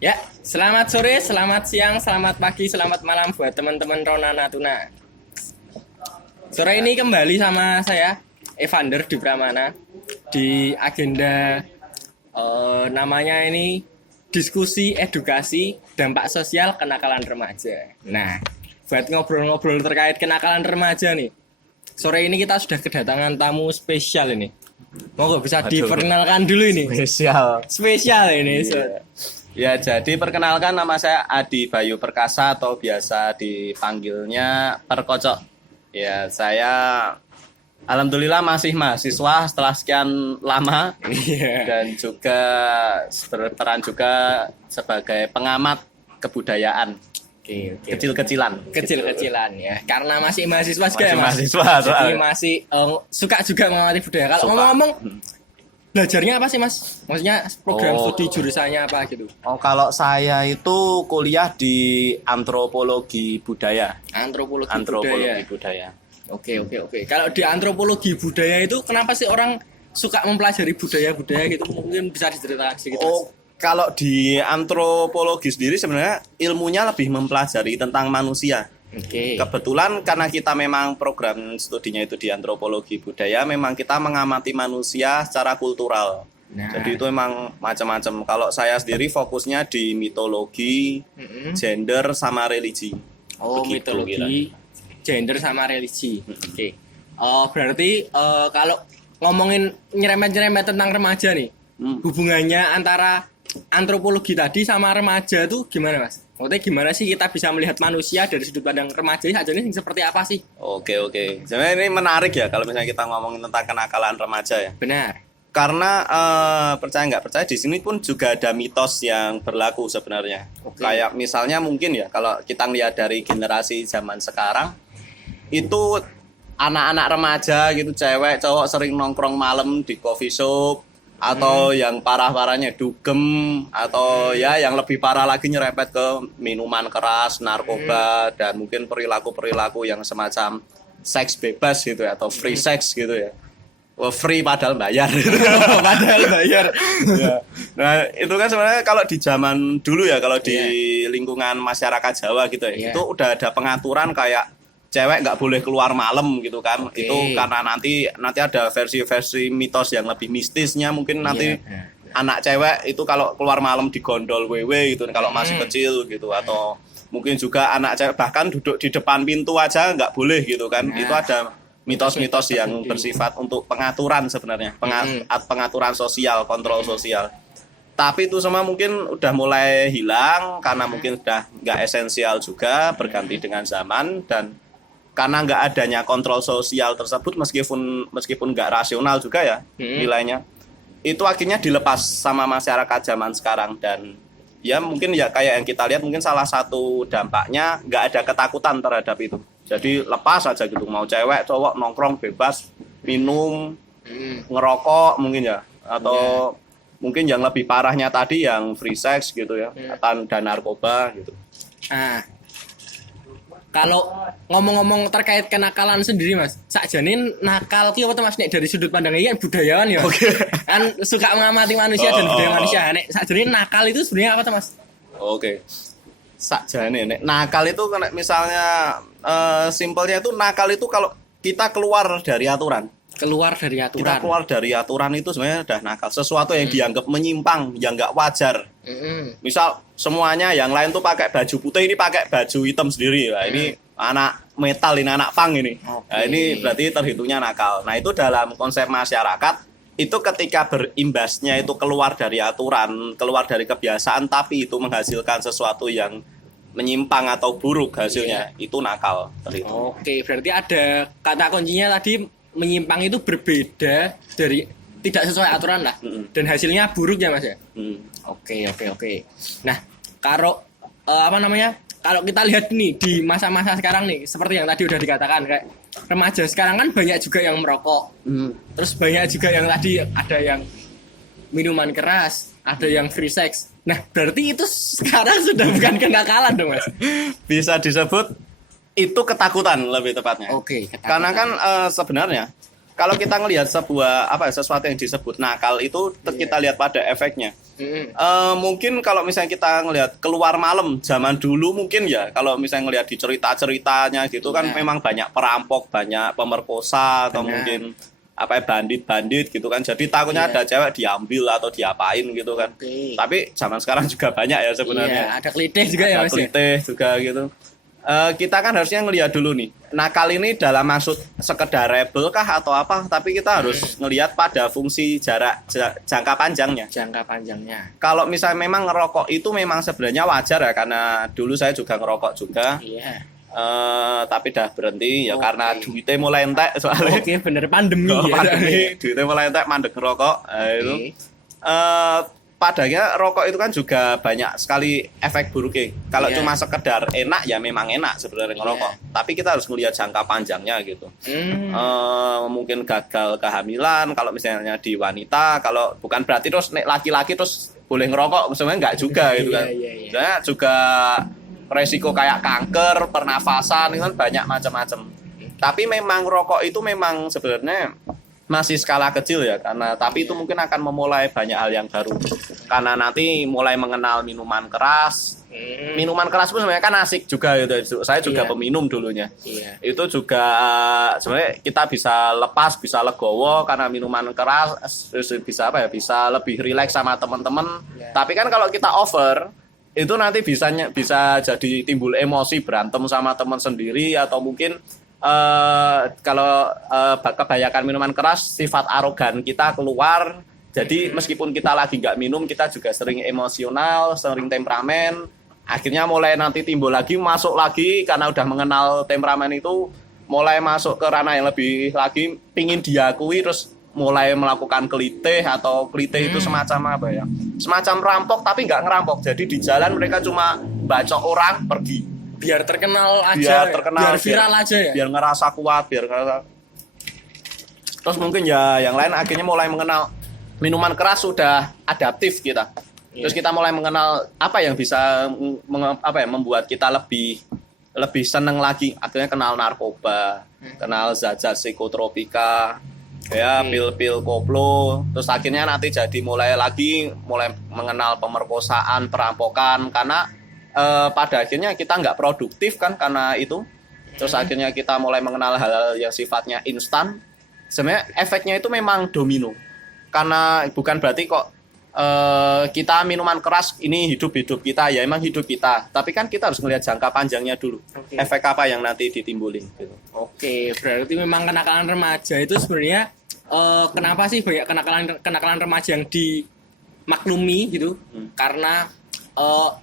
Ya, selamat sore, selamat siang, selamat pagi, selamat malam buat teman-teman Rona Natuna. Sore ini kembali sama saya, Evander di Pramana, di agenda namanya ini diskusi edukasi dampak sosial kenakalan remaja. Nah, buat ngobrol-ngobrol terkait kenakalan remaja nih, sore ini kita sudah kedatangan tamu spesial ini. Monggo bisa diperkenalkan dulu ini. Spesial ini. Ya, jadi perkenalkan, nama saya Adi Bayu Perkasa atau biasa dipanggilnya Perkocok. Ya, saya alhamdulillah masih mahasiswa setelah sekian lama dan juga berperan juga sebagai pengamat kebudayaan. Oke. Kecil-kecilan ya. Karena masih mahasiswa juga ya, Mas. Mahasiswa, jadi masih suka juga mengamati budaya. Kalau ngomong-ngomong belajarnya apa sih, Mas? Maksudnya program studi jurusannya apa gitu? Kalau saya itu kuliah di antropologi budaya. Antropologi budaya. Oke. Kalau di antropologi budaya itu kenapa sih orang suka mempelajari budaya-budaya gitu? Mungkin bisa diceritakan sedikit. Kalau di antropologi sendiri sebenarnya ilmunya lebih mempelajari tentang manusia. Oke. Kebetulan karena kita memang program studinya itu di antropologi budaya, memang kita mengamati manusia secara kultural. Nah. Jadi itu memang macam-macam. Kalau saya sendiri fokusnya di mitologi, gender sama religi. Begitu, mitologi, gender sama religi. Oke. Berarti kalau ngomongin nyerempet-nyerempet tentang remaja nih, hubungannya antara antropologi tadi sama remaja itu gimana, Mas? Maksudnya gimana sih kita bisa melihat manusia dari sudut pandang remaja saja ini seperti apa sih? Oke. Sebenarnya ini menarik ya kalau misalnya kita ngomongin tentang kenakalan remaja ya. Benar. Karena percaya nggak percaya di sini pun juga ada mitos yang berlaku sebenarnya. Kayak misalnya mungkin ya kalau kita lihat dari generasi zaman sekarang itu anak-anak remaja gitu, cewek cowok sering nongkrong malam di coffee shop atau yang parah-parahnya dugem atau ya yang lebih parah lagi nyerempet ke minuman keras, narkoba dan mungkin perilaku-perilaku yang semacam seks bebas gitu ya, atau free sex gitu ya. Free padahal bayar. Ya. Nah, itu kan sebenarnya kalau di zaman dulu ya, kalau di lingkungan masyarakat Jawa gitu ya, itu udah ada pengaturan kayak cewek nggak boleh keluar malam gitu kan. Itu karena nanti ada versi-versi mitos yang lebih mistisnya, mungkin nanti anak cewek itu kalau keluar malam digondol wewe gitu kalau masih kecil gitu, atau mungkin juga anak cewek bahkan duduk di depan pintu aja nggak boleh gitu kan. Itu ada mitos-mitos yang bersifat untuk pengaturan sebenarnya, pengaturan sosial, kontrol sosial. Tapi itu semua mungkin udah mulai hilang karena mungkin udah nggak esensial juga, berganti dengan zaman, dan karena nggak adanya kontrol sosial tersebut, meskipun nggak rasional juga ya nilainya, itu akhirnya dilepas sama masyarakat zaman sekarang. Dan ya mungkin ya kayak yang kita lihat, mungkin salah satu dampaknya nggak ada ketakutan terhadap itu. Jadi lepas aja gitu, mau cewek cowok nongkrong bebas, minum, ngerokok mungkin ya, atau mungkin yang lebih parahnya tadi yang free sex gitu ya, dan narkoba gitu. Nah, kalau ngomong-ngomong terkait kenakalan sendiri, Mas, sakjane nakal ki apa Mas nek dari sudut pandangnya kan budayawan ya. Kan suka mengamati manusia dan budaya manusia. Nek sakjane nakal itu sebenarnya apa, Mas? Sakjane nek nakal itu misalnya simpelnya itu nakal itu kalau kita keluar dari aturan. Kita keluar dari aturan itu sebenarnya udah nakal. Sesuatu yang dianggap menyimpang, yang nggak wajar. Misal semuanya yang lain tuh pakai baju putih, ini pakai baju hitam sendiri. Nah, ini anak metal, ini anak punk ini. Nah, ini berarti terhitungnya nakal. Nah, itu dalam konsep masyarakat itu ketika berimbasnya itu keluar dari aturan, keluar dari kebiasaan, tapi itu menghasilkan sesuatu yang menyimpang atau buruk hasilnya, itu nakal terhitung. Berarti ada kata kuncinya tadi, menyimpang itu berbeda dari tidak sesuai aturan lah, dan hasilnya buruk ya, Mas ya. Oke. Nah, kalau kalau kita lihat nih di masa-masa sekarang nih, seperti yang tadi udah dikatakan, kayak remaja sekarang kan banyak juga yang merokok, terus banyak juga yang tadi ada yang minuman keras, ada yang free sex. Nah, berarti itu sekarang sudah bukan kenakalan dong, Mas. Bisa disebut itu ketakutan lebih tepatnya. Ketakutan. Karena kan sebenarnya kalau kita ngelihat sesuatu yang disebut nakal itu kita lihat pada efeknya. Mungkin kalau misalnya kita ngelihat keluar malam zaman dulu mungkin ya, kalau misalnya ngelihat di cerita-ceritanya gitu kan memang banyak perampok, banyak pemerkosa atau mungkin bandit-bandit gitu kan. Jadi takutnya ada cewek diambil atau diapain gitu kan. Tapi zaman sekarang juga banyak ya sebenarnya. Ada kelitih juga ya Mas. Ada kelitih juga gitu. Kita kan harusnya ngelihat dulu nih, nakal ini dalam maksud sekedar rebel kah atau apa, tapi kita harus ngelihat pada fungsi jangka panjangnya. Kalau misalnya memang ngerokok itu memang sebenarnya wajar ya, karena dulu saya juga ngerokok juga. Tapi dah berhenti ya karena duitnya mulai entek soalnya. Bener pandemi ya. Duitnya mulai entek, mandek ngerokok. Itu. Padahal rokok itu kan juga banyak sekali efek buruknya. Kalau cuma sekedar enak ya memang enak sebenarnya ngerokok. Tapi kita harus melihat jangka panjangnya gitu. Mungkin gagal kehamilan kalau misalnya di wanita. Kalau bukan berarti terus laki-laki terus boleh ngerokok. Sebenarnya enggak juga gitu kan. Sebenarnya juga resiko kayak kanker, pernafasan itu kan banyak macam-macam. Tapi memang rokok itu memang sebenarnya masih skala kecil ya, tapi itu mungkin akan memulai banyak hal yang baru karena nanti mulai mengenal minuman keras. Minuman keras pun sebenarnya kan asik juga gitu. Saya juga peminum dulunya. Itu juga sebenarnya kita bisa lepas, bisa legowo karena minuman keras, bisa bisa lebih rileks sama teman-teman. Tapi kan kalau kita over itu nanti bisa jadi timbul emosi, berantem sama teman sendiri, atau mungkin kalau kebanyakan minuman keras sifat arogan kita keluar. Jadi meskipun kita lagi nggak minum, kita juga sering emosional, sering temperamen. Akhirnya mulai nanti timbul lagi, masuk lagi karena udah mengenal temperamen itu, mulai masuk ke ranah yang lebih lagi pingin diakui, terus mulai melakukan kelitih. Atau kelitih itu semacam apa ya, semacam rampok tapi nggak ngerampok. Jadi di jalan mereka cuma bacok orang pergi biar terkenal aja, biar viral aja ya, biar ngerasa kuat, terus mungkin ya yang lain akhirnya mulai mengenal minuman keras, sudah adaptif kita. Terus kita mulai mengenal apa yang bisa membuat kita lebih seneng lagi, akhirnya kenal narkoba, kenal zat-zat psikotropika, ya pil-pil koplo. Terus akhirnya nanti jadi mulai mengenal pemerkosaan, perampokan, karena pada akhirnya kita nggak produktif kan karena itu. Terus akhirnya kita mulai mengenal hal-hal yang sifatnya instan. Sebenarnya efeknya itu memang domino, karena bukan berarti kok kita minuman keras ini hidup kita, ya emang hidup kita, tapi kan kita harus melihat jangka panjangnya dulu. Efek apa yang nanti ditimbulin gitu. Berarti memang kenakalan remaja itu sebenarnya kenapa sih banyak kenakalan remaja yang dimaklumi gitu? Karena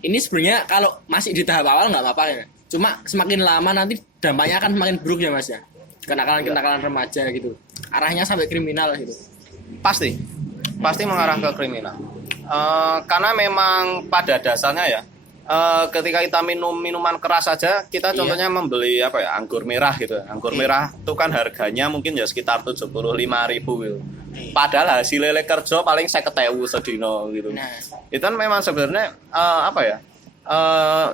ini sebenarnya kalau masih di tahap awal nggak apa-apa ya. Cuma semakin lama nanti dampaknya akan semakin buruk ya Mas ya. Kenakalan remaja gitu. Arahnya sampai kriminal gitu. Pasti mengarah ke kriminal. Karena memang pada dasarnya ya, ketika kita minum minuman keras saja, kita contohnya membeli anggur merah gitu. Anggur merah itu kan harganya mungkin ya sekitar 75.000 gitu. Padahal hasil lele kerja paling 50.000 sedino gitu. Itu kan memang sebenarnya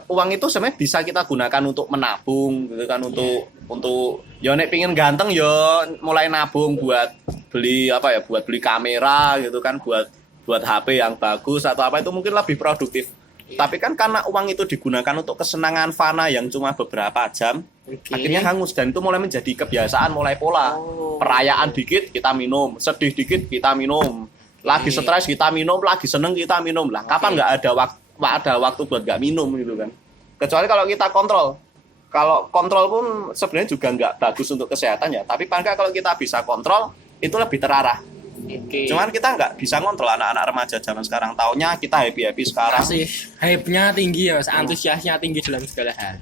uang itu sebenarnya bisa kita gunakan untuk menabung gitu kan, untuk ya nek pingin ganteng ya mulai nabung buat beli buat beli kamera gitu kan, buat HP yang bagus atau apa, itu mungkin lebih produktif. Tapi kan karena uang itu digunakan untuk kesenangan fana yang cuma beberapa jam, akhirnya hangus, dan itu mulai menjadi kebiasaan, mulai pola. Perayaan dikit kita minum, sedih dikit kita minum, lagi stres kita minum, lagi seneng kita minum. Lah kapan nggak ada waktu buat nggak minum gitu kan? Kecuali kalau kita kontrol. Kalau kontrol pun sebenarnya juga nggak bagus untuk kesehatan ya. Tapi paling nggak kalau kita bisa kontrol, itu lebih terarah. Cuman kita nggak bisa ngontrol anak-anak remaja zaman sekarang. Taunya kita happy sekarang. Masih hype-nya tinggi ya, antusiasnya tinggi dalam segala hal.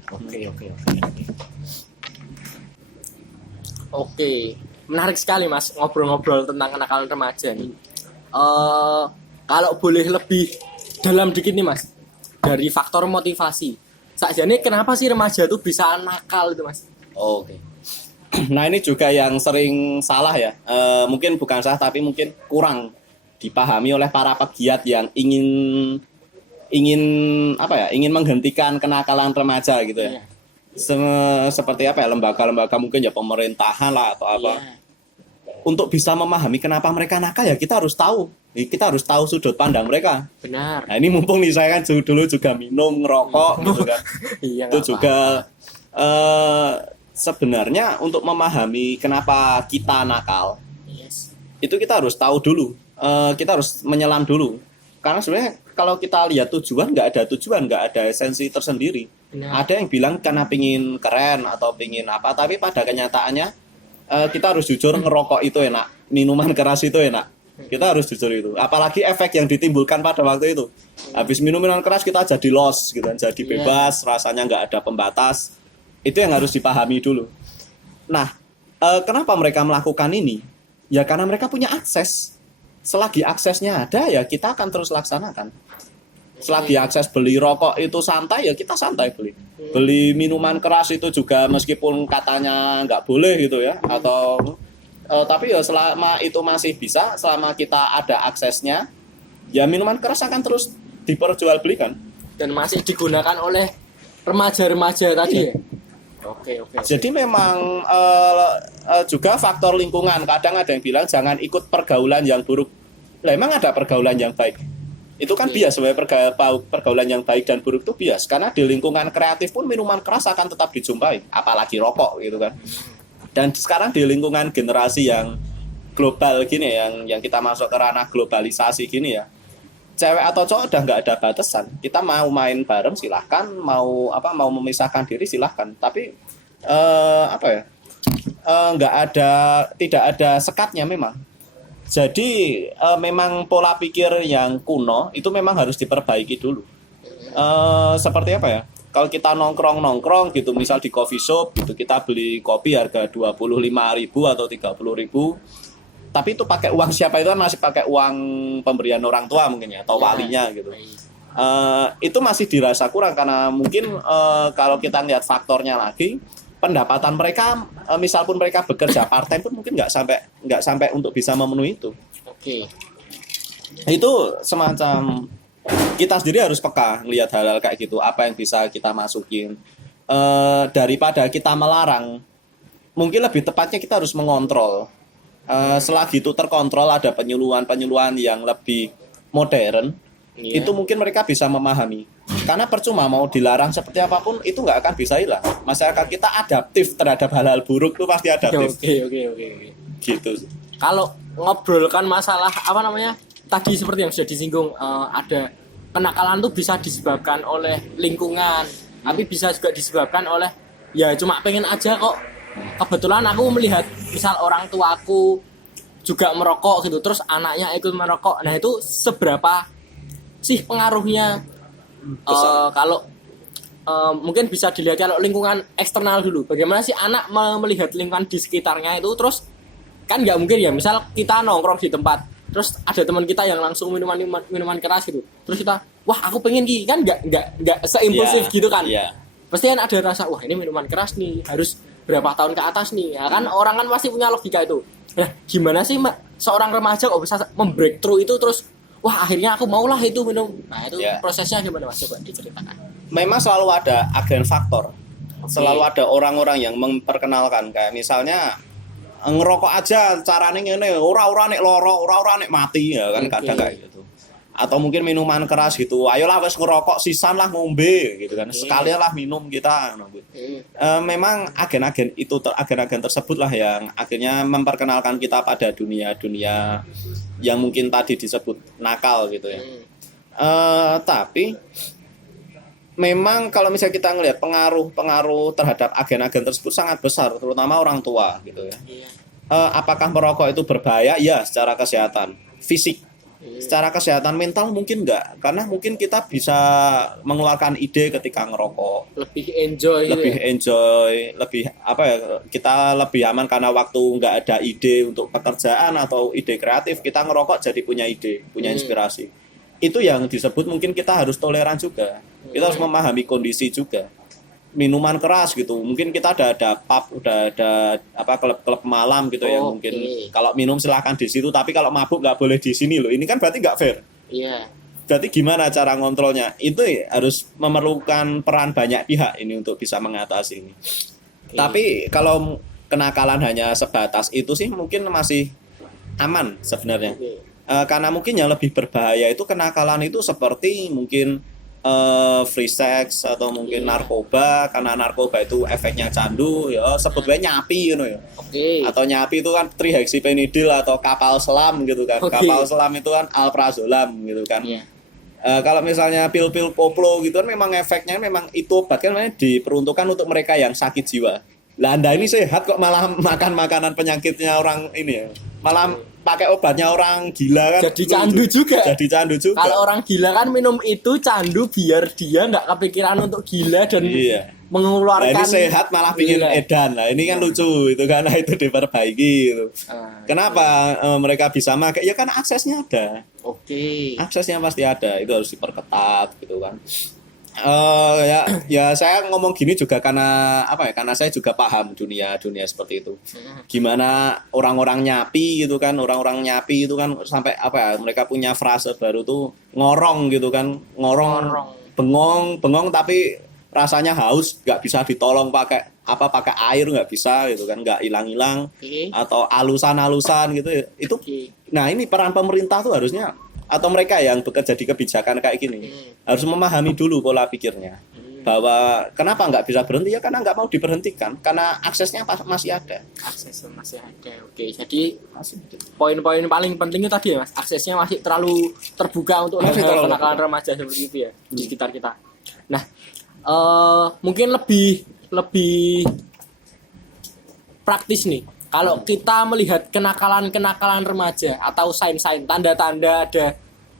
Oke. Menarik sekali Mas ngobrol-ngobrol tentang kenakalan remaja nih. Kalau boleh lebih dalam dikit nih Mas, dari faktor motivasi. Sakjane kenapa sih remaja itu bisa nakal itu Mas? Nah ini juga yang sering salah ya, mungkin bukan salah tapi mungkin kurang dipahami oleh para pegiat yang ingin menghentikan kenakalan remaja gitu ya. Seperti lembaga-lembaga mungkin ya pemerintahan lah atau apa. untuk bisa memahami kenapa mereka nakal ya kita harus tahu. Kita harus tahu sudut pandang mereka. Benar. Nah, ini mumpung nih saya kan dulu juga minum, ngerokok gitu kan. Iya, itu juga sebenarnya untuk memahami kenapa kita nakal. Yes. Itu kita harus tahu dulu. Kita harus menyelam dulu. Karena sebenarnya kalau kita lihat tujuan, nggak ada tujuan, nggak ada esensi tersendiri. Benar. Ada yang bilang karena pingin keren atau pingin apa, tapi pada kenyataannya kita harus jujur, ngerokok itu enak, minuman keras itu enak. Kita harus jujur itu. Apalagi efek yang ditimbulkan pada waktu itu. Habis minum minuman keras kita jadi los, gitu kan, jadi bebas, rasanya nggak ada pembatas. Itu yang harus dipahami dulu. Nah, kenapa mereka melakukan ini? Ya karena mereka punya akses. Selagi aksesnya ada, ya kita akan terus laksanakan. Selagi akses beli rokok itu santai, ya kita santai beli. Beli minuman keras itu juga meskipun katanya nggak boleh gitu ya, atau tapi ya selama itu masih bisa, selama kita ada aksesnya, ya minuman keras akan terus diperjualbelikan. Dan masih digunakan oleh remaja-remaja tadi ya? Oke. Jadi memang juga faktor lingkungan. Kadang ada yang bilang jangan ikut pergaulan yang buruk. Lah emang ada pergaulan yang baik. Itu kan bias, sebenarnya pergaulan yang baik dan buruk itu bias. Karena di lingkungan kreatif pun minuman keras akan tetap dijumpai, apalagi rokok gitu kan. Dan sekarang di lingkungan generasi yang global gini, yang kita masuk ke ranah globalisasi gini ya, cewek atau cowok udah nggak ada batasan. Kita mau main bareng silahkan, mau memisahkan diri silahkan. Tapi tidak ada sekatnya memang. Jadi memang pola pikir yang kuno itu memang harus diperbaiki dulu. Seperti apa ya? Kalau kita nongkrong gitu, misal di coffee shop gitu, kita beli kopi harga 25.000 atau 30.000. Tapi itu pakai uang siapa, itu kan masih pakai uang pemberian orang tua mungkin ya, atau walinya gitu. Itu masih dirasa kurang karena mungkin kalau kita lihat faktornya lagi, pendapatan mereka, misal pun mereka bekerja part time pun mungkin nggak sampai untuk bisa memenuhi itu. Oke. Itu semacam kita sendiri harus peka lihat hal-hal kayak gitu, apa yang bisa kita masukin. Daripada kita melarang, mungkin lebih tepatnya kita harus mengontrol. Selagi itu terkontrol, ada penyuluhan yang lebih modern, itu mungkin mereka bisa memahami. Karena percuma mau dilarang seperti apapun, itu nggak akan bisa hilang. Masyarakat kita adaptif terhadap hal-hal buruk itu pasti adaptif. Oke. Gitu. Kalau ngobrolkan masalah tadi seperti yang sudah disinggung, ada kenakalan tuh bisa disebabkan oleh lingkungan, tapi bisa juga disebabkan oleh ya cuma pengen aja kok. Kebetulan aku melihat misal orang tuaku juga merokok gitu, terus anaknya ikut merokok. Nah itu seberapa sih pengaruhnya? Kalau mungkin bisa dilihat kalau lingkungan eksternal dulu. Bagaimana sih anak melihat lingkungan di sekitarnya itu? Terus kan nggak mungkin ya, misal kita nongkrong di tempat, terus ada teman kita yang langsung minuman keras gitu. Terus kita, wah aku pengen gini, kan nggak seimpulsif gitu kan? Pasti kan ada rasa, wah ini minuman keras nih, harus berapa tahun ke atas nih, ya kan orang kan pasti punya logika itu. Nah gimana sih seorang remaja kok bisa membreakthrough itu terus, wah akhirnya aku maulah itu minum. Nah itu prosesnya gimana Mas, coba diceritakan. Memang selalu ada agen faktor, selalu ada orang-orang yang memperkenalkan, kayak misalnya ngerokok aja carane ngene, ora nek loro, ora nek mati ya kan, kadang kayak gitu. Atau mungkin minuman keras gitu, ayolah wes ngerokok sisan lah ngombe gitu kan, sekalian lah minum kita. Memang agen-agen tersebut lah yang akhirnya memperkenalkan kita pada dunia yang mungkin tadi disebut nakal gitu ya. Tapi memang kalau misalnya kita ngelihat pengaruh terhadap agen-agen tersebut sangat besar, terutama orang tua gitu ya. Apakah merokok itu berbahaya? Ya, secara kesehatan fisik. Secara kesehatan mental mungkin enggak, karena mungkin kita bisa mengeluarkan ide ketika ngerokok. Lebih enjoy, kita lebih aman karena waktu nggak ada ide untuk pekerjaan atau ide kreatif, kita ngerokok jadi punya ide, punya inspirasi. Itu yang disebut mungkin kita harus toleran juga. Kita harus memahami kondisi juga. Minuman keras gitu, mungkin kita ada pub, udah ada klub-klub malam gitu ya, mungkin kalau minum silahkan di situ, tapi kalau mabuk nggak boleh di sini loh. Ini kan berarti nggak fair. Berarti gimana cara ngontrolnya? Itu harus memerlukan peran banyak pihak ini untuk bisa mengatasi ini. Tapi kalau kenakalan hanya sebatas itu sih mungkin masih aman sebenarnya. Karena mungkin yang lebih berbahaya itu kenakalan itu seperti mungkin free sex atau mungkin narkoba, karena narkoba itu efeknya candu ya sebetulnya nyapi gitu ya. Atau nyapi itu kan trihexyphenidyl atau kapal selam gitu kan. Kapal selam itu kan alprazolam gitu kan. Kalau misalnya pil-pil koplo gitu kan memang efeknya memang itu obat kan diperuntukkan untuk mereka yang sakit jiwa. Lah Anda ini sehat kok malah makan makanan penyakitnya orang ini ya. Malah pakai obatnya orang gila kan. Jadi candu juga. Jadi candu juga. Kalau orang gila kan minum itu candu biar dia nggak kepikiran untuk gila dan mengeluarkan. Nah, ini sehat malah pingin edan. Nah, ini kan lucu itu karena itu diperbaiki gitu. Kenapa mereka bisa pakai? Ya kan aksesnya ada. Aksesnya pasti ada. Itu harus diperketat gitu kan. Ya saya ngomong gini juga karena apa ya? Karena saya juga paham dunia seperti itu. Gimana orang-orang nyapi gitu kan, orang-orang nyapi itu kan sampai apa ya? Mereka punya frase baru tuh ngorong gitu kan, ngorong. Bengong tapi rasanya haus, nggak bisa ditolong pakai air nggak bisa gitu kan, nggak hilang-hilang atau alusan gitu itu. Nah ini peran pemerintah tuh harusnya atau mereka yang bekerja di kebijakan kayak gini harus memahami dulu pola pikirnya bahwa kenapa nggak bisa berhenti ya karena nggak mau diberhentikan karena aksesnya masih ada. Jadi poin-poin paling pentingnya tadi ya Mas, aksesnya masih terlalu terbuka untuk kenakalan remaja seperti itu ya di sekitar kita. Nah mungkin lebih praktis nih. Kalau kita melihat kenakalan remaja atau sign-sign tanda-tanda ada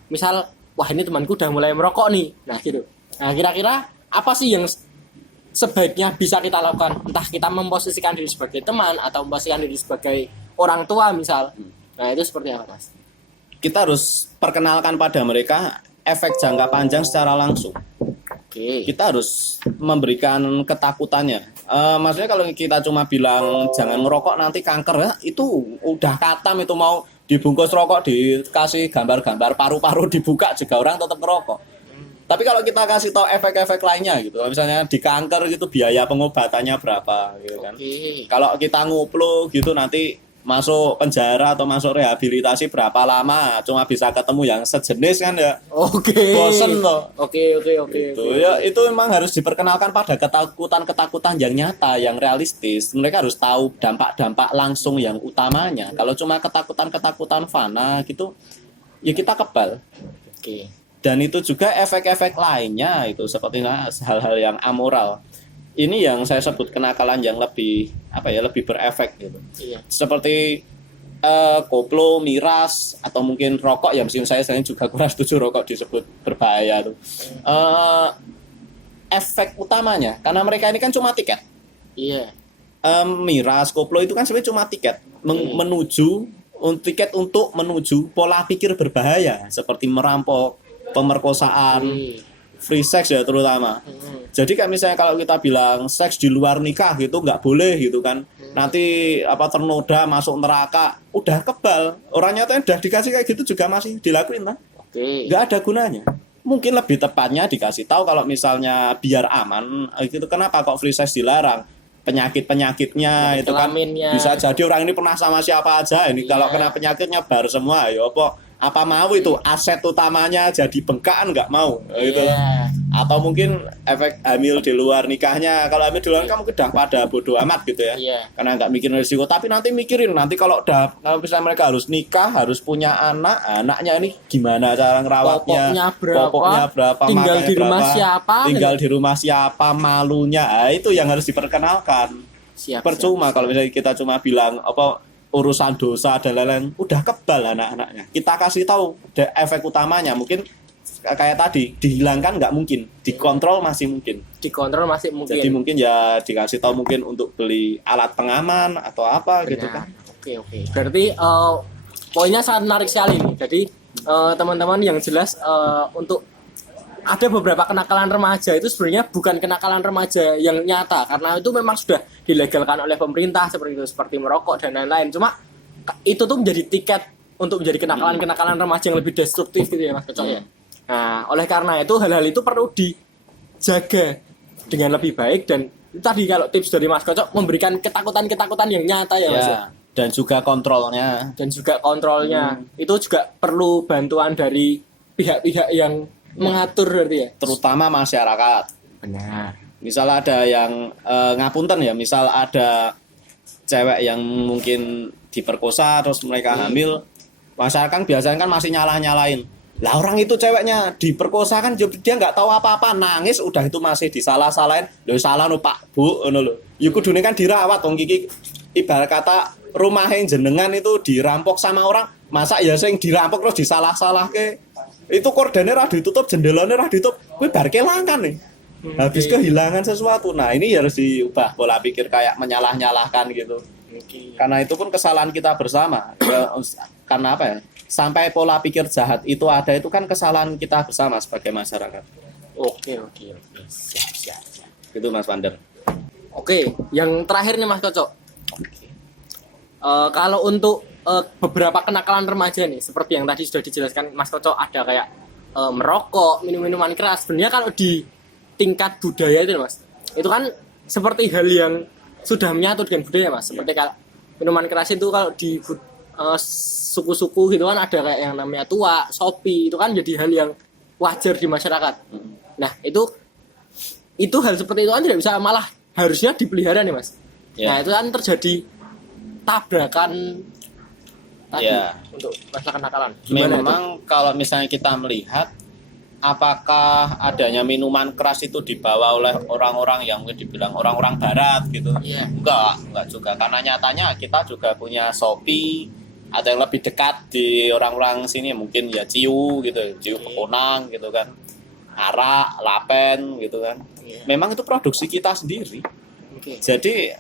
misal wah ini temanku udah mulai merokok nih. Nah gitu. Nah kira-kira apa sih yang sebaiknya bisa kita lakukan? Entah kita memposisikan diri sebagai teman atau memposisikan diri sebagai orang tua misal. Nah itu seperti apa Mas? Kita harus perkenalkan pada mereka efek jangka panjang secara langsung. Kita harus memberikan ketakutannya. Maksudnya kalau kita cuma bilang jangan ngerokok nanti kanker ya, itu udah katam itu mau dibungkus rokok dikasih gambar-gambar paru-paru dibuka juga orang tetap ngerokok. Tapi kalau kita kasih tahu efek-efek lainnya gitu, misalnya di kanker gitu biaya pengobatannya berapa gitu kan. Kalau kita nguplo gitu nanti masuk penjara atau masuk rehabilitasi berapa lama cuma bisa ketemu yang sejenis kan ya. Bosen loh. Itu memang harus diperkenalkan pada ketakutan yang nyata, yang realistis. Mereka harus tahu dampak-dampak langsung yang utamanya. Kalau cuma ketakutan fana gitu ya kita kebal. Dan itu juga efek-efek lainnya itu seperti hal-hal yang amoral. Ini yang saya sebut kenakalan yang lebih lebih berefek gitu. Seperti koplo, miras atau mungkin rokok ya meskipun saya juga kurang setuju rokok disebut berbahaya tuh. Efek utamanya karena mereka ini kan cuma tiket. Miras, koplo itu kan sebenarnya cuma tiket tiket untuk menuju pola pikir berbahaya seperti merampok, pemerkosaan, free sex ya terutama. Jadi kan misalnya kalau kita bilang seks di luar nikah gitu nggak boleh gitu kan. Nanti ternoda masuk neraka, udah kebal. Orangnya tuh udah dikasih kayak gitu juga masih dilakuin kan. Nggak ada gunanya. Mungkin lebih tepatnya dikasih tahu kalau misalnya biar aman gitu kenapa kok free sex dilarang. Penyakitnya itu kan bisa jadi orang ini pernah sama siapa aja ini kalau kena penyakitnya bar semua ya apa mau itu aset utamanya jadi bengkakan nggak mau gitu. Atau mungkin efek hamil di luar nikahnya. Kalau hamil di luar kamu kedah pada bodoh amat gitu ya. Karena nggak mikirin risiko. Tapi nanti mikirin nanti kalau misalnya mereka harus nikah, harus punya anaknya ini gimana cara ngerawatnya, pokoknya berapa, tinggal di rumah siapa, malunya. Itu yang harus diperkenalkan. Percuma kalau misalnya kita cuma bilang urusan dosa dan lain-lain, udah kebal anak-anaknya. Kita kasih tahu efek utamanya mungkin kayak tadi dihilangkan nggak mungkin, dikontrol masih mungkin. Jadi mungkin ya dikasih tahu mungkin untuk beli alat pengaman atau apa gitu kan. Berarti poinnya sangat menarik sekali nih. Jadi teman-teman yang jelas untuk ada beberapa kenakalan remaja itu sebenarnya bukan kenakalan remaja yang nyata karena itu memang sudah dilegalkan oleh pemerintah seperti merokok dan lain-lain. Cuma itu tuh menjadi tiket untuk menjadi kenakalan remaja yang lebih destruktif gitu ya Mas Kecok ya. Nah, oleh karena itu hal-hal itu perlu dijaga dengan lebih baik dan Itu tadi kalau tips dari Mas Kocok memberikan ketakutan-ketakutan yang nyata ya Mas. Ya, dan juga kontrolnya. Dan juga kontrolnya. Itu juga perlu bantuan dari pihak-pihak yang mengatur berarti ya. Terutama masyarakat. Benar. Misal ada yang ngapunten ya, misal ada cewek yang mungkin diperkosa terus mereka hamil, masyarakat biasanya kan masih nyalah-nyalain. Lah orang itu ceweknya diperkosa kan dia nggak tahu apa-apa, nangis udah itu masih disalah-salahin. Lho salah no Pak Bu ngono lho. Ya kudune kan dirawat wong iki ibarat kata rumahe jenengan itu dirampok sama orang, masa ya sing dirampok terus disalah-salahke. Itu kordene ra ditutup, jendelane ra ditutup, kuwi bar kelangan nih. Habis kehilangan sesuatu. Nah, ini harus diubah pola pikir kayak menyalah-nyalahkan gitu. Karena itu pun kesalahan kita bersama. Karena apa ya? Sampai pola pikir jahat itu ada, itu kan kesalahan kita bersama sebagai masyarakat. Oke. Siap. Gitu Mas Vander. Oke, yang terakhir nih Mas Kocok. Kalau untuk beberapa kenakalan remaja nih, seperti yang tadi sudah dijelaskan Mas Kocok, ada kayak merokok, minum-minuman keras. Sebenarnya kalau di tingkat budaya itu Mas, itu kan seperti hal yang sudah menyatu dengan budaya Mas. Seperti kalau minuman keras itu kalau di suku-suku gitu kan ada kayak yang namanya tua, sopi, itu kan jadi hal yang wajar di masyarakat. Nah itu hal seperti itu kan tidak bisa, malah harusnya dipelihara nih Mas. Nah itu kan terjadi tabrakan tadi untuk masalah kenakalan. Memang kalau misalnya kita melihat apakah adanya minuman keras itu dibawa oleh orang-orang yang mungkin dibilang orang-orang barat gitu. Enggak juga, karena nyatanya kita juga punya Shopee, ada yang lebih dekat di orang-orang sini mungkin ya ciu gitu, ciu peponang gitu kan, arak, lapen gitu kan. Memang itu produksi kita sendiri. Jadi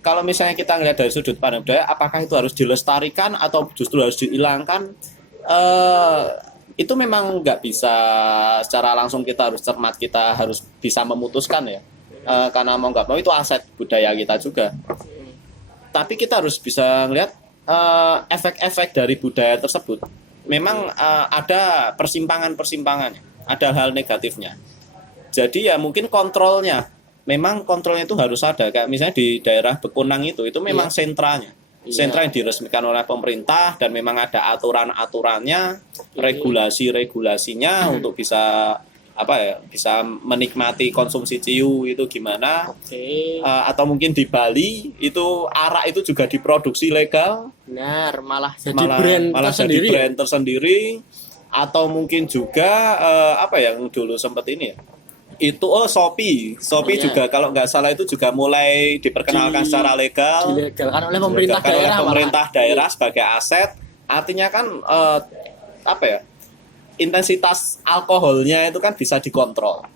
kalau misalnya kita ngelihat dari sudut pandang budaya, apakah itu harus dilestarikan atau justru harus dihilangkan? Itu memang nggak bisa secara langsung, kita harus cermat, kita harus bisa memutuskan ya. Karena mau nggak mau itu aset budaya kita juga. Tapi kita harus bisa ngelihat efek-efek dari budaya tersebut. Memang ada persimpangan-persimpangannya, ada hal negatifnya. Jadi ya mungkin kontrolnya itu harus ada. Kayak misalnya di daerah Bekunang itu memang sentranya. Sentra yang diresmikan oleh pemerintah dan memang ada aturan-aturannya, regulasi-regulasinya untuk bisa bisa menikmati konsumsi ciu itu gimana. Atau mungkin di Bali itu arak itu juga diproduksi legal. Benar, malah jadi brand tersendiri. Atau mungkin juga yang dulu sempat ini ya. Itu Shopee juga kalau nggak salah itu juga mulai diperkenalkan secara legal, dilegalkan oleh pemerintah daerah sebagai aset. Artinya kan intensitas alkoholnya itu kan bisa dikontrol.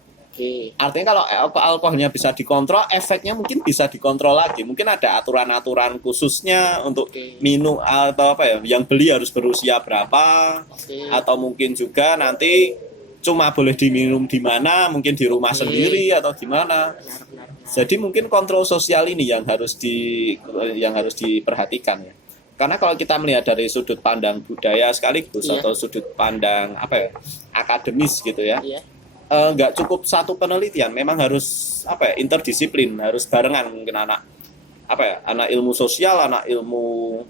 Artinya kalau alkoholnya bisa dikontrol, efeknya mungkin bisa dikontrol lagi. Mungkin ada aturan-aturan khususnya untuk minum atau yang beli harus berusia berapa, atau mungkin juga nanti cuma boleh diminum di mana, mungkin di rumah sendiri atau gimana. Jadi mungkin kontrol sosial ini yang harus diperhatikan ya. Karena kalau kita melihat dari sudut pandang budaya sekaligus atau sudut pandang akademis gitu ya, nggak cukup satu penelitian, memang harus interdisiplin, harus barengan, mungkin anak ilmu sosial, anak ilmu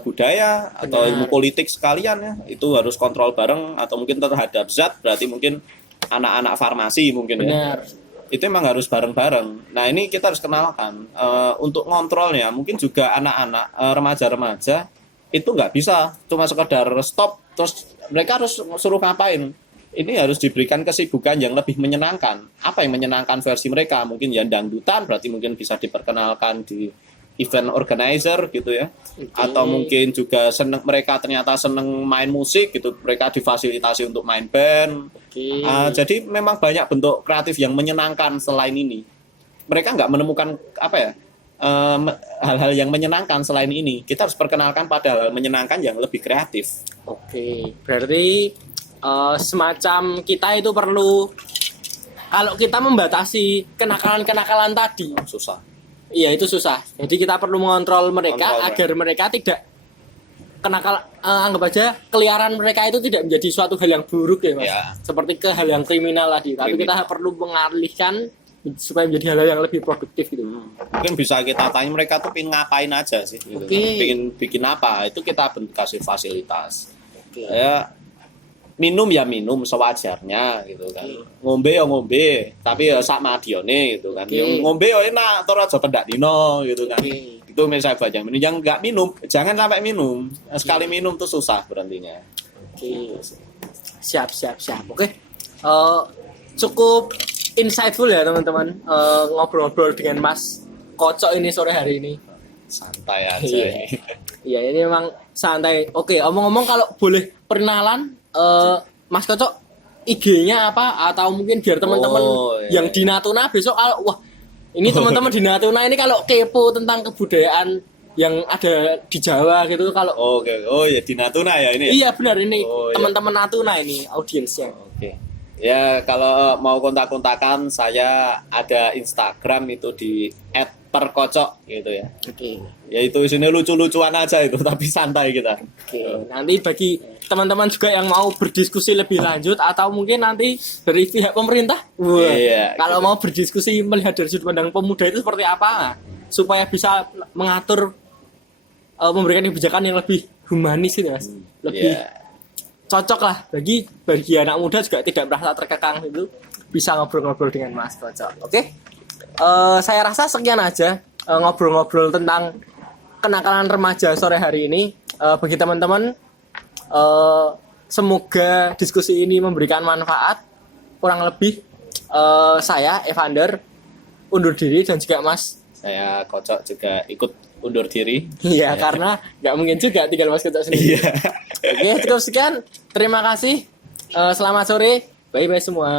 budaya atau ilmu politik sekalian ya, itu harus kontrol bareng. Atau mungkin terhadap zat, berarti mungkin anak-anak farmasi mungkin ya, itu memang harus bareng-bareng. Nah ini kita harus kenalkan untuk ngontrolnya. Mungkin juga anak-anak remaja-remaja itu nggak bisa cuma sekedar stop terus mereka harus suruh ngapain. Ini harus diberikan kesibukan yang lebih menyenangkan. Apa yang menyenangkan versi mereka? Mungkin ya dangdutan, berarti mungkin bisa diperkenalkan di event organizer gitu ya. Atau mungkin juga mereka ternyata seneng main musik gitu, mereka difasilitasi untuk main band. Jadi memang banyak bentuk kreatif yang menyenangkan selain ini. Mereka nggak menemukan hal-hal yang menyenangkan selain ini. Kita harus perkenalkan pada hal menyenangkan yang lebih kreatif. Berarti semacam kita itu perlu, kalau kita membatasi kenakalan-kenakalan tadi susah. Iya itu susah. Jadi kita perlu mengontrol mereka agar mereka tidak anggap aja keliaran mereka itu tidak menjadi suatu hal yang buruk ya Mas. Seperti ke hal yang kriminal tadi. Tapi kita perlu mengalihkan supaya menjadi hal yang lebih produktif gitu. Mungkin bisa kita tanya mereka tuh pengen ngapain aja sih gitu. Pengen bikin apa, itu kita kasih fasilitas. Ya minum ya minum sewajarnya gitu kan. Ngombe ya ngombe, tapi ya sak madione gitu kan. Yang ngombe ya enak, ora aja pendak dino gitu kan. Itu misalnya banyak minum, yang enggak minum jangan sampai minum. Sekali minum tuh susah berhentinya. Siap. Oke. Cukup insightful ya teman-teman, ngobrol-ngobrol dengan Mas Kocok ini sore hari ini. Santai aja. Iya, ini memang santai. Oke, omong-omong kalau boleh perkenalan, Mas Kocok IG-nya apa, atau mungkin biar teman-teman yang di Natuna besok wah, ini teman-teman di Natuna ini kalau kepo tentang kebudayaan yang ada di Jawa gitu kalau Oh ya di Natuna ya ini. Iya benar, ini teman-teman Natuna ini audiensnya. Ya kalau mau kontak-kontakan saya ada Instagram itu di @perkocok gitu ya. Ya itu isinya lucu-lucuan aja itu, tapi santai kita. Nanti bagi teman-teman juga yang mau berdiskusi lebih lanjut atau mungkin nanti dari pihak pemerintah, kalau mau berdiskusi melihat dari sudut pandang pemuda itu seperti apa, supaya bisa mengatur memberikan kebijakan yang lebih humanis gitu Mas. Lebih cocok lah bagi anak muda juga tidak merasa terkekang, itu bisa ngobrol-ngobrol dengan Mas Kocok. Oke. Saya rasa sekian aja ngobrol-ngobrol tentang kenakalan remaja sore hari ini. Bagi teman-teman, semoga diskusi ini memberikan manfaat. Kurang lebih saya Evander undur diri, dan juga Mas saya Kocok juga ikut undur diri. Iya, karena nggak mungkin juga tinggal Mas Kocok sendiri. Oke, cukup sekian. Terima kasih. Selamat sore. Bye-bye semua.